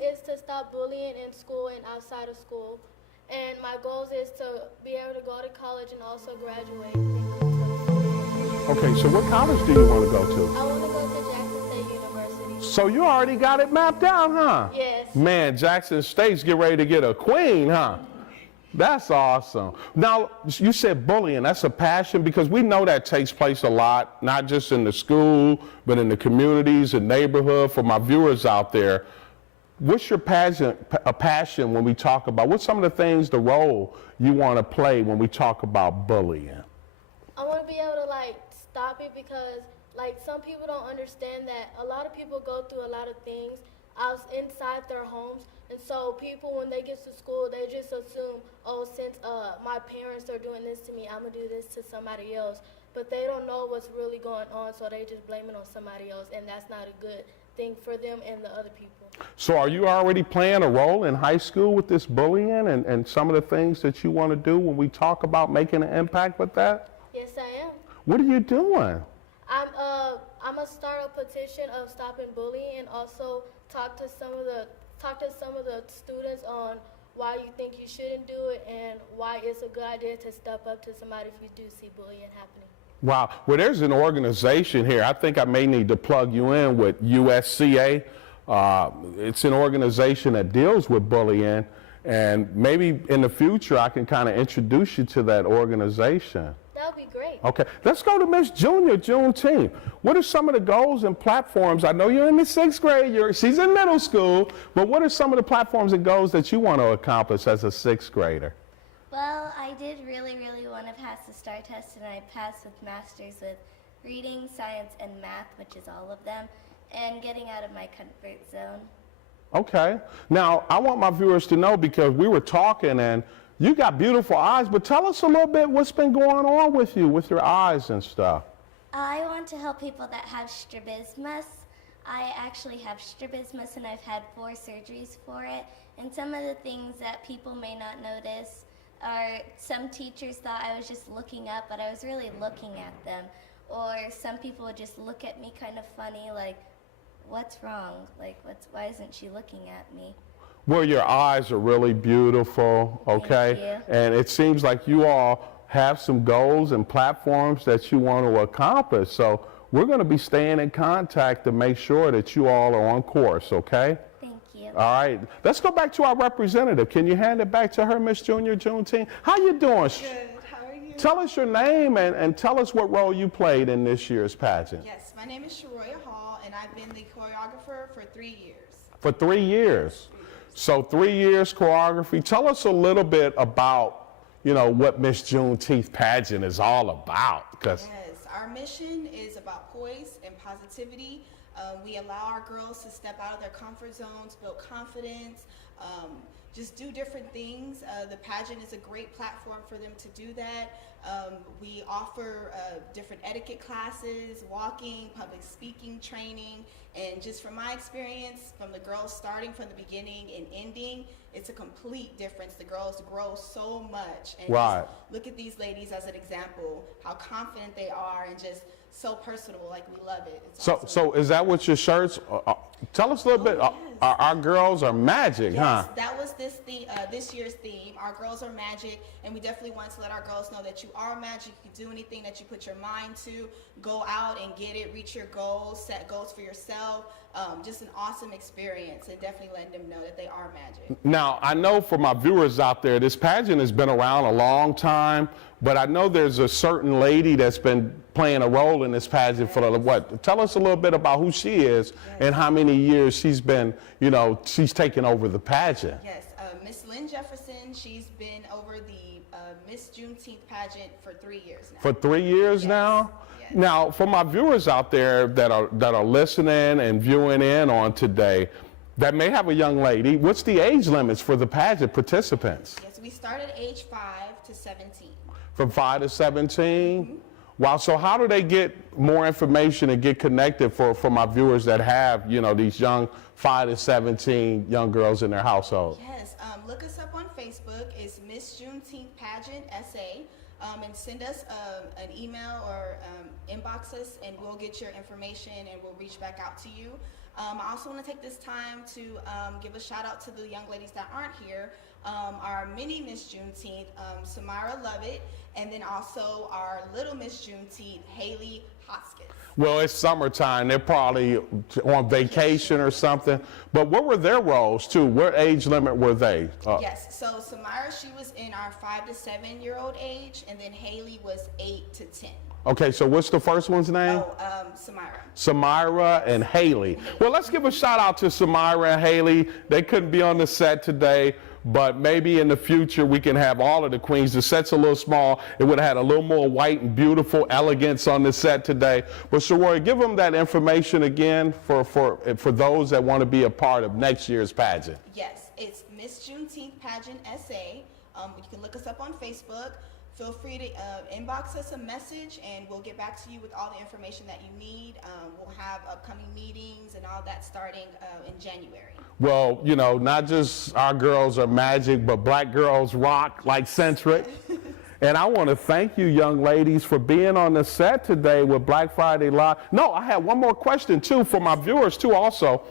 is to stop bullying in school and outside of school. And my goals is to be able to go to college and also graduate. Okay, so what college do you want to go to? I want to go to Jackson State University. So you already got it mapped out, huh? Yes. Man, Jackson State's get ready to get a queen, huh? That's awesome. Now, you said bullying, that's a passion, because we know that takes place a lot, not just in the school, but in the communities and neighborhood. For my viewers out there, what's your passion when we talk about, what's some of the things, the role you want to play when we talk about bullying? I want to be able to stop it, because some people don't understand that a lot of people go through a lot of things out inside their homes, and so people, when they get to school, they just assume, oh, since my parents are doing this to me, I'm gonna do this to somebody else. But they don't know what's really going on, so they just blame it on somebody else, and that's not a good thing for them and the other people. So are you already playing a role in high school with this bullying and some of the things that you want to do when we talk about making an impact with that? Yes, I am. What are you doing? I'm gonna start a petition of stopping bullying, and also talk to some of the students on why you think you shouldn't do it and why it's a good idea to step up to somebody if you do see bullying happening. Wow. Well, there's an organization here. I think I may need to plug you in with USCA. It's an organization that deals with bullying, and maybe in the future I can kind of introduce you to that organization. That would be great. Okay, let's go to Miss Junior Juneteenth. What are some of the goals and platforms? I know you're in the 6th grade, she's in middle school, but what are some of the platforms and goals that you want to accomplish as a 6th grader? Well, I did really want to pass the STAR test, and I passed with masters with reading, science, and math, which is all of them, and getting out of my comfort zone. Okay. Now, I want my viewers to know, because we were talking and you got beautiful eyes, but tell us a little bit what's been going on with you, with your eyes and stuff. I want to help people that have strabismus. I actually have strabismus, and I've had 4 surgeries for it. And some of the things that people may not notice are, some teachers thought I was just looking up, but I was really looking at them. Or some people would just look at me kind of funny, like, what's wrong? Like, why isn't she looking at me? Well, your eyes are really beautiful, okay? Thank you. And it seems like you all have some goals and platforms that you want to accomplish. So we're going to be staying in contact to make sure that you all are on course, okay? Thank you. All right. Let's go back to our representative. Can you hand it back to her, Miss Junior Juneteenth? How you doing? Good. How are you? Tell us your name and tell us what role you played in this year's pageant. Yes, my name is Sharoya Hall, and I've been the choreographer for 3 years. For 3 years. So 3 years choreography. Tell us a little bit about, what Miss Juneteenth pageant is all about. Yes, our mission is about poise and positivity. We allow our girls to step out of their comfort zones, build confidence, just do different things. The pageant is a great platform for them to do that. We offer different etiquette classes, walking, public speaking training, and just from my experience, from the girls starting from the beginning and ending, it's a complete difference. The girls grow so much. And right. Just look at these ladies as an example, how confident they are and just so personable, like we love it. It's awesome. So is that what your shirts, tell us a little bit, yes. Our girls are magic, yes, huh? That was this year's theme. Our girls are magic, and we definitely want to let our girls know that you are magic. You can do anything that you put your mind to. Go out and get it, reach your goals, set goals for yourself. Just an awesome experience, and definitely letting them know that they are magic. Now, I know for my viewers out there, this pageant has been around a long time, but I know there's a certain lady that's been playing a role in this pageant for what? Tell us a little bit about who she is and how many years she's been, she's taken over the pageant. Yes, Miss Lynn Jefferson, she's been over the Miss Juneteenth pageant for 3 years now. For 3 years now? Yes. Now, for my viewers out there that are listening and viewing in on today, that may have a young lady, what's the age limits for the pageant participants? Yes, we start at age 5 to 17. From 5 to 17? Mm-hmm. Wow, so how do they get more information and get connected for my viewers that have, these young 5 to 17 young girls in their household? Yes, look us up on Facebook. It's Miss Juneteenth Pageant SA. And send us an email or inbox us, and we'll get your information and we'll reach back out to you. I also want to take this time to give a shout out to the young ladies that aren't here. Our mini Miss Juneteenth, Samara Lovett, and then also our little Miss Juneteenth, Haley Hoskins. Well, it's summertime. They're probably on vacation or something. But what were their roles, too? What age limit were they? Yes, so Samara, she was in our 5 to 7 year old age, and then Haley was 8 to 10. Okay, so what's the first one's name? Samara. Samira and Haley. Well, let's give a shout out to Samira and Haley. They couldn't be on the set today, but maybe in the future we can have all of the queens. The set's a little small. It would have had a little more white and beautiful elegance on the set today. But Soraya, give them that information again for those that want to be a part of next year's pageant. Yes, it's Miss Juneteenth Pageant SA. You can look us up on Facebook. Feel free to inbox us a message, and we'll get back to you with all the information that you need. We'll have upcoming meetings and all that starting in January. Well, you know, not just our girls are magic, but black girls rock like Centric. And I want to thank you, young ladies, for being on the set today with Black Friday Live. No, I have one more question, too, for my viewers, too, also.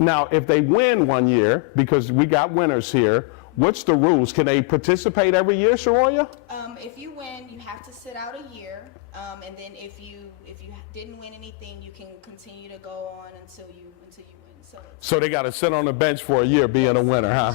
Now, if they win one year, because we got winners here, what's the rules? Can they participate every year, Soraya? If you win, you have to sit out a year, and then if you didn't win anything, you can continue to go on until you win. So they got to sit on the bench for a year being a winner, huh?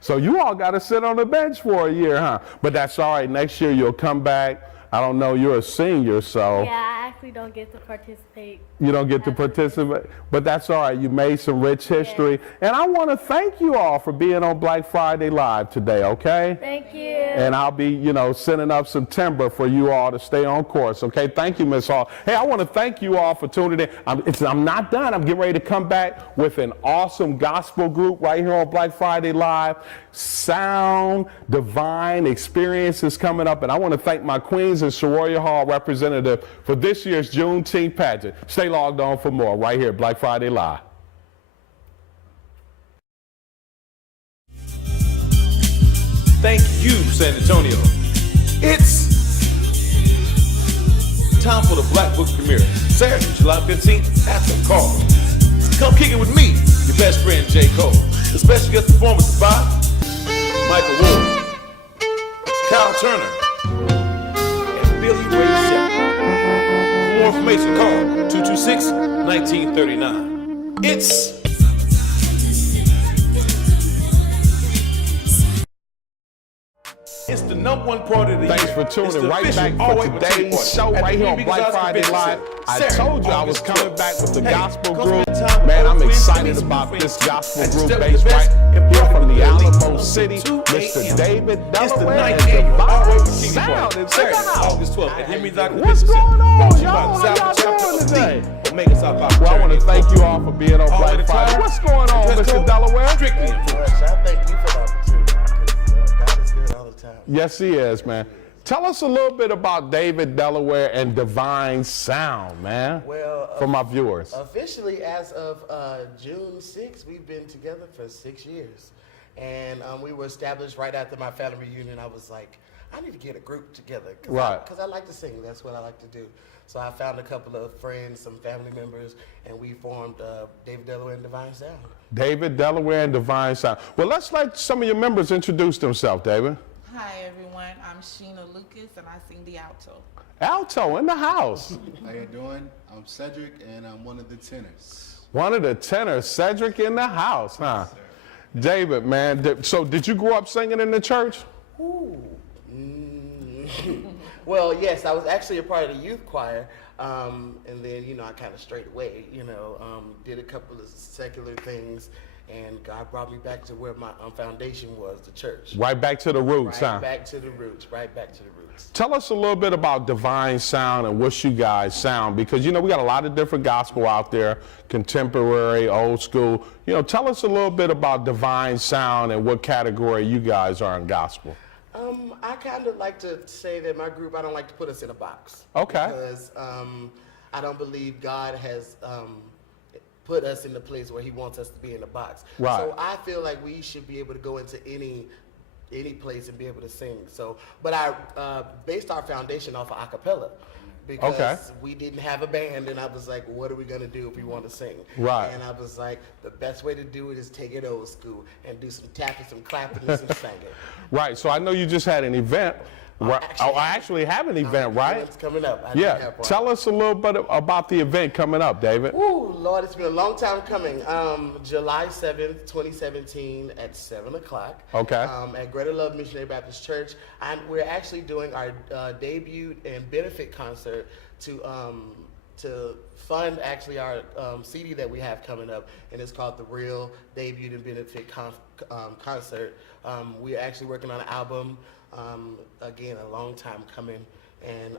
So you all got to sit on the bench for a year, huh? But that's all right. Next year you'll come back. I don't know, you're a senior, so. Yeah, I actually don't get to participate. You don't get to participate, but that's all right. You made some rich history. Yeah. And I want to thank you all for being on Black Friday Live today, okay? Thank you. And I'll be, you know, sending up some timber for you all to stay on course, okay? Thank you, Ms. Hall. Hey, I want to thank you all for tuning in. I'm not done. I'm getting ready to come back with an awesome gospel group right here on Black Friday Live. Sound, divine experiences coming up. And I want to thank my queens and Soraya Hall representative for this year's Juneteenth pageant. Stay logged on for more right here at Black Friday Live. Thank you, San Antonio. It's time for the Black Book premiere. Saturday, July 15th at the Call. Come kick it with me, your best friend, J. Cole. The special guest performance by Michael Ward, Kyle Turner, and Billy Ray Shepard. For more information, call 226-1939. It's the #1 part of the Thanks year. for tuning right back for today's show right here on Black Friday Live. I told you I was coming back with the gospel group. Man, I'm excited about this gospel group based right here from the Alamo City. Mr. David Delaware and DivneSound in the house. August 12th at Henry's What's going on, y'all? How y'all doing today? Well, I want to thank you all for being on Black Friday. What's going on, Mr. Delaware? Strictly I thank you for the opportunity, because God is good all the time. Yes, he is, man. Tell us a little bit about David Delaware and DivneSound, man, Well, for my viewers. Officially, as of June 6th, we've been together for 6 years. And we were established right after my family reunion. I was like, I need to get a group together. Because I like to sing. That's what I like to do. So I found a couple of friends, some family members, and we formed David Delaware and DivneSound. David Delaware and DivneSound. Well, let's let some of your members introduce themselves, David. Hi everyone, I'm Sheena Lucas and I sing the alto. Alto in the house. How you doing? I'm Cedric and I'm one of the tenors. One of the tenors, Cedric in the house, huh? Yes, David, man, so did you grow up singing in the church? Ooh. Well, yes, I was actually a part of the youth choir, and then, you know, I kind of strayed away, you know, did a couple of secular things, and God brought me back to where my foundation was, the church. Right back to the roots, huh? Right back to the roots, right back to the roots. Tell us a little bit about DivneSound and what you guys sound, because, you know, we got a lot of different gospel out there, contemporary, old school. You know, tell us a little bit about DivneSound and what category you guys are in gospel. I kind of like to say that my group, I don't like to put us in a box. Okay. Because I don't believe God has put us in the place where he wants us to be in a box. Right. So I feel like we should be able to go into any place and be able to sing. So, but I based our foundation off of a cappella. because we didn't have a band, and I was like, what are we gonna do if we want to sing? Right. And I was like, the best way to do it is take it old school and do some tapping, some clapping, and some singing. Right. So I know you just had an event. Right. I actually have an event, right? It's coming up. Yeah. Tell us a little bit about the event coming up, David. Ooh, Lord, it's been a long time coming. July 7th, 2017 at 7 o'clock. Okay. At Greater Love Missionary Baptist Church. And we're actually doing our debut and benefit concert to fund actually our CD that we have coming up, and it's called The Real Debut and Benefit Concert. We're actually working on an album, again, a long time coming, and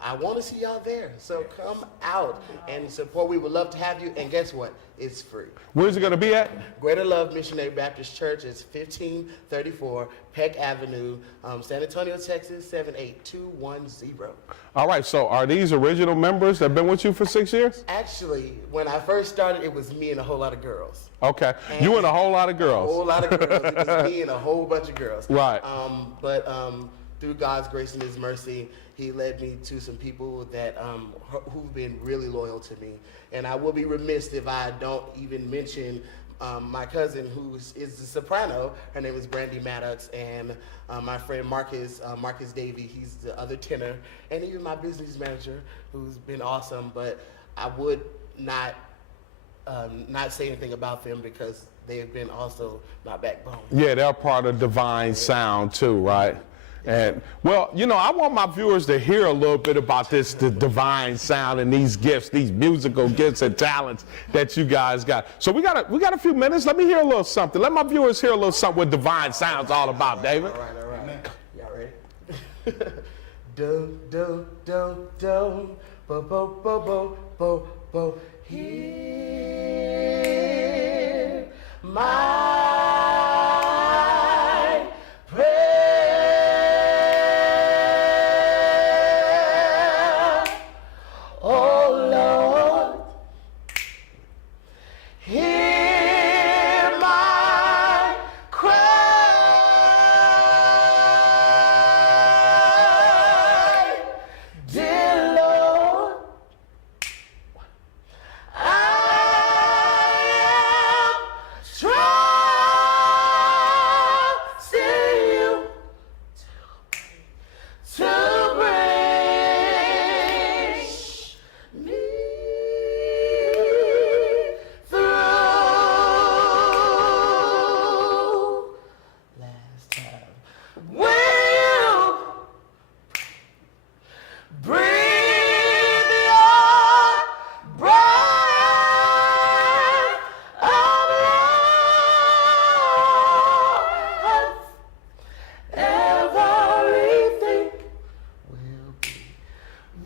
I want to see y'all there. So come out and support. We would love to have you, and guess what? It's free. Where's it going to be at? Greater Love Missionary Baptist Church. It's 1534 Peck Avenue, San Antonio, Texas, 78210. All right, so are these original members that have been with you for 6 years? Actually, when I first started, it was me and a whole lot of girls. Okay, you and a whole lot of girls. A whole lot of girls. It was me and a whole bunch of girls. Right. But through God's grace and His mercy, He led me to some people that who've been really loyal to me. And I will be remiss if I don't even mention my cousin, who is the soprano. Her name is Brandy Maddox, and my friend Marcus Davey. He's the other tenor, and even my business manager, who's been awesome. But I would not say anything about them because they have been also my backbone. Yeah, they're part of DivneSound too, right? And well, you know, I want my viewers to hear a little bit about the DivneSound and these gifts, these musical gifts and talents that you guys got. So we got a few minutes. Let me hear a little something. Let my viewers hear a little something what DivneSound's all about, David. All right. Y'all ready? Do do do do bo bo bo bo bo bo. Hear my prayer, oh Lord. Hear my cry, dear Lord. I am trusting you to bring me through. Last time, will you breathe your breath of life? Everything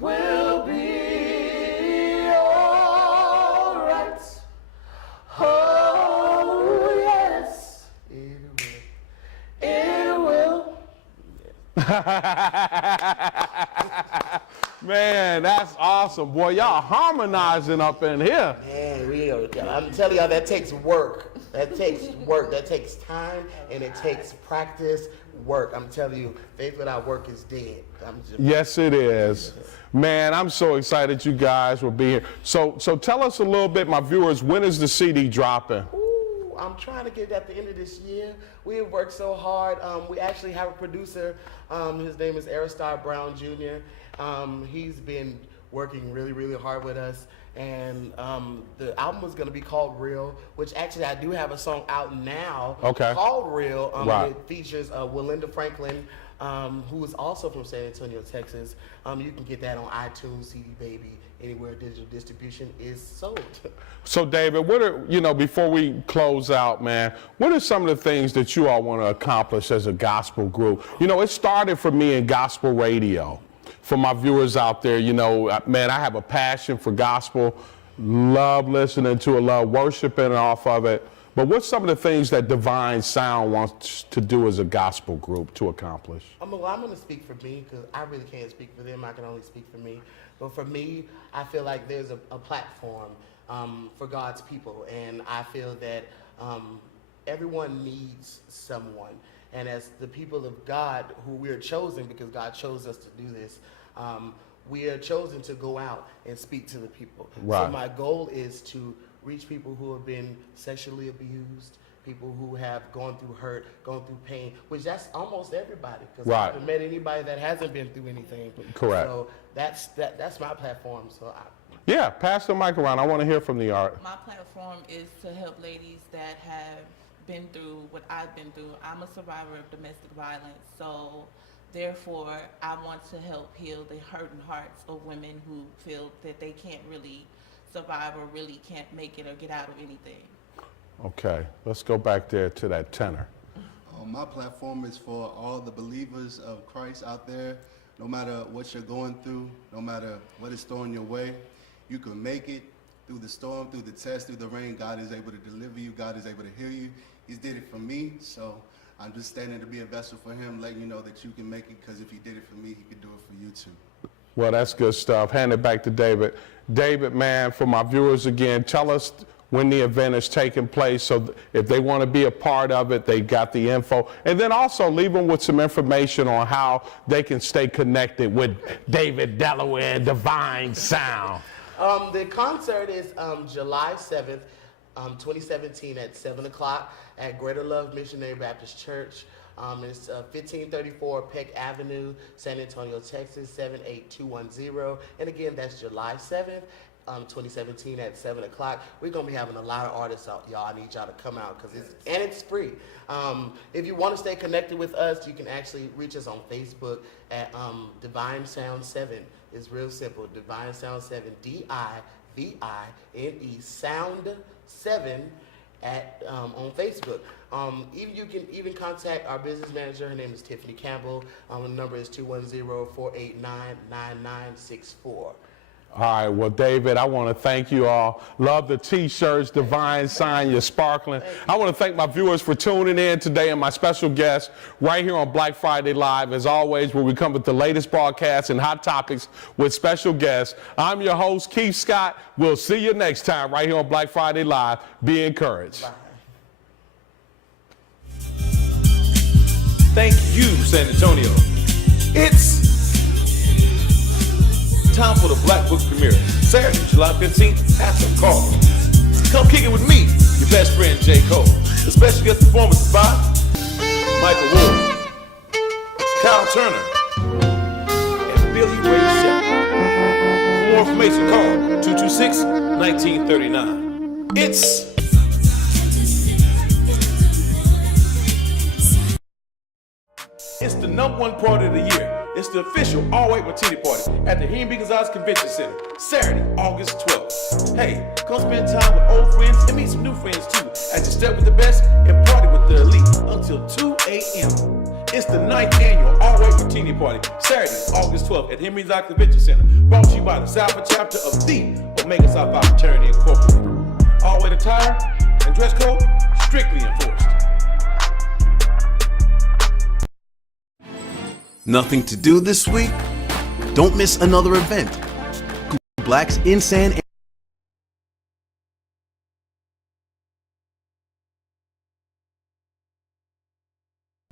will be all right. Oh yes, it will. Man, that's awesome, boy. Y'all harmonizing up in here. Man, I'm telling y'all, that takes work. That takes work. That takes time, and it takes practice, work. I'm telling you, faith without work is dead. Yes, it is. Man, I'm so excited you guys will be here. So tell us a little bit, my viewers, when is the CD dropping? Ooh, I'm trying to get it at the end of this year. We have worked so hard. We actually have a producer. His name is Aristar Brown Jr. He's been working really, really hard with us. And the album is going to be called Real, which actually I do have a song out now called Real. Right. It features Willinda Franklin, who is also from San Antonio, Texas. You can get that on iTunes, CD Baby, anywhere digital distribution is sold. So David, what are, before we close out, man, what are some of the things that you all want to accomplish as a gospel group? It started for me in gospel radio. For my viewers out there, man, I have a passion for gospel, love listening to it, love worshiping off of it. But what's some of the things that DivneSound wants to do as a gospel group to accomplish? I'm going to speak for me because I really can't speak for them. I can only speak for me. But for me, I feel like there's a platform for God's people. And I feel that everyone needs someone. And as the people of God, who we are chosen because God chose us to do this, we are chosen to go out and speak to the people. Right. So my goal is to reach people who have been sexually abused, people who have gone through hurt, gone through pain, which that's almost everybody. Because I haven't met anybody that hasn't been through anything. Correct. So that's my platform. So yeah, pass the mic around. I want to hear from the art. My platform is to help ladies that have been through what I've been through. I'm a survivor of domestic violence, so therefore I want to help heal the hurting hearts of women who feel that they can't really survive or really can't make it or get out of anything. Okay, let's go back there to that tenor. My platform is for all the believers of Christ out there. No matter what you're going through, no matter what is thrown your way, you can make it through the storm, through the test, through the rain. God is able to deliver you. God is able to heal you. He's did it for me, so I'm just standing to be a vessel for him, letting you know that you can make it, because if he did it for me, he could do it for you too. Well, that's good stuff. Hand it back to David. David, man, for my viewers again, tell us when the event is taking place, so if they want to be a part of it, they got the info. And then also leave them with some information on how they can stay connected with David Delaware, DivneSound. The concert is July 7th, 2017 at 7 o'clock at Greater Love Missionary Baptist Church. It's 1534 Peck Avenue, San Antonio, Texas, 78210. And again, that's July 7th. 2017 at 7 o'clock. We're gonna be having a lot of artists out, y'all. I need y'all to come out because it's free. If you want to stay connected with us, you can actually reach us on Facebook at DivneSound 7. It's real simple. DivneSound 7, DIVINE Sound 7 at on Facebook. You can even contact our business manager. Her name is Tiffany Campbell. The number is 210-489-9964. All right, well, David, I want to thank you all. Love the T-shirts, DivneSound, you're sparkling. I want to thank my viewers for tuning in today and my special guest right here on Black Friday Live, as always, where we come with the latest broadcasts and hot topics with special guests. I'm your host, Keith Scott. We'll see you next time right here on Black Friday Live. Be encouraged. Bye. Thank you, San Antonio. It's time for the Black Book premiere, Saturday, July 15th, at some call. Come kick it with me, your best friend, J. Cole. The special guest performance by Michael Ward, Kyle Turner, and Billy Ray Shepard. For more information, call 226-1939. It's the #1 party of the year. It's the official all-white martini party at the Henry Gonzalez Convention Center, Saturday, August 12th. Hey, come spend time with old friends and meet some new friends too, as you step with the best and party with the elite until 2 a.m. It's the 9th annual all-white martini party, Saturday, August 12th at Henry Gonzalez Convention Center, brought to you by the Southern chapter of the Omega Psi Phi Fraternity Incorporated. All-white attire and dress code strictly enforced. Nothing to do this week? Don't miss another event. Blacks in San